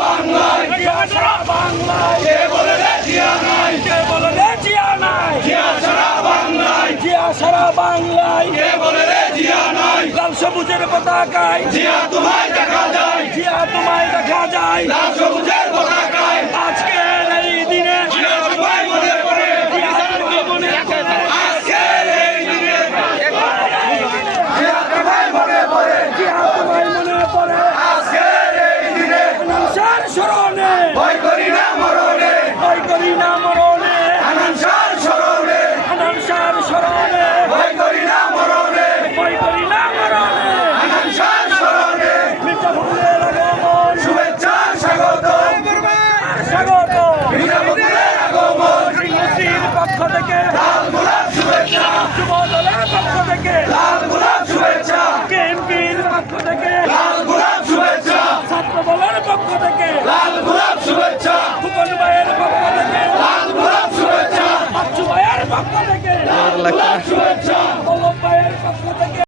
বাংলায় জিয়া সারা বাংলায় কে বলে রে জিয়া নাই কে বলে রে জিয়া নাই জিয়া সারা বাংলায় জিয়া সারা বাংলায় কে বলে রে জিয়া নাই লাল সবুজের পতাকায় জিয়া তোমায় দেখা যায় জিয়া তোমায় দেখা যায় লাল সবুজের পতাকায় আজকের এই দিনে জিয়া তোমায় মনে পড়ে জিয়া তোমায় মনে পড়ে আজকের এই দিনে জিয়া তোমায় মনে পড়ে জিয়া তোমায় মনে পড়ে আজকের এই দিনে আনসার স্মরণে ভয় করি না মরণে ভয় করি না মরণে আনসার স্মরণে আনসার স্মরণে ভয় করি না মরণে ভয় করি না মরণে আনসার স্মরণে মির্জা ফখরুলের আগমন শুভেচ্ছা স্বাগত স্বাগত মির্জা ফখরুলের আগমন সিএসির পক্ষ থেকে লাল গোলাপ শুভেচ্ছা যুব দলের পক্ষ থেকে লাল গোলাপ শুভেচ্ছা কেএমপির পক্ষ থেকে লাল গোলাপ শুভেচ্ছা ছাত্র দলের পক্ষ থেকে লাল গোলাপ শুভেচ্ছা ফুকন ভাইয়ের পক্ষ থেকে লাল গোলাপ শুভেচ্ছা বাচ্চু ভাইয়ের পক্ষ থেকে লাল গোলাপ শুভেচ্ছা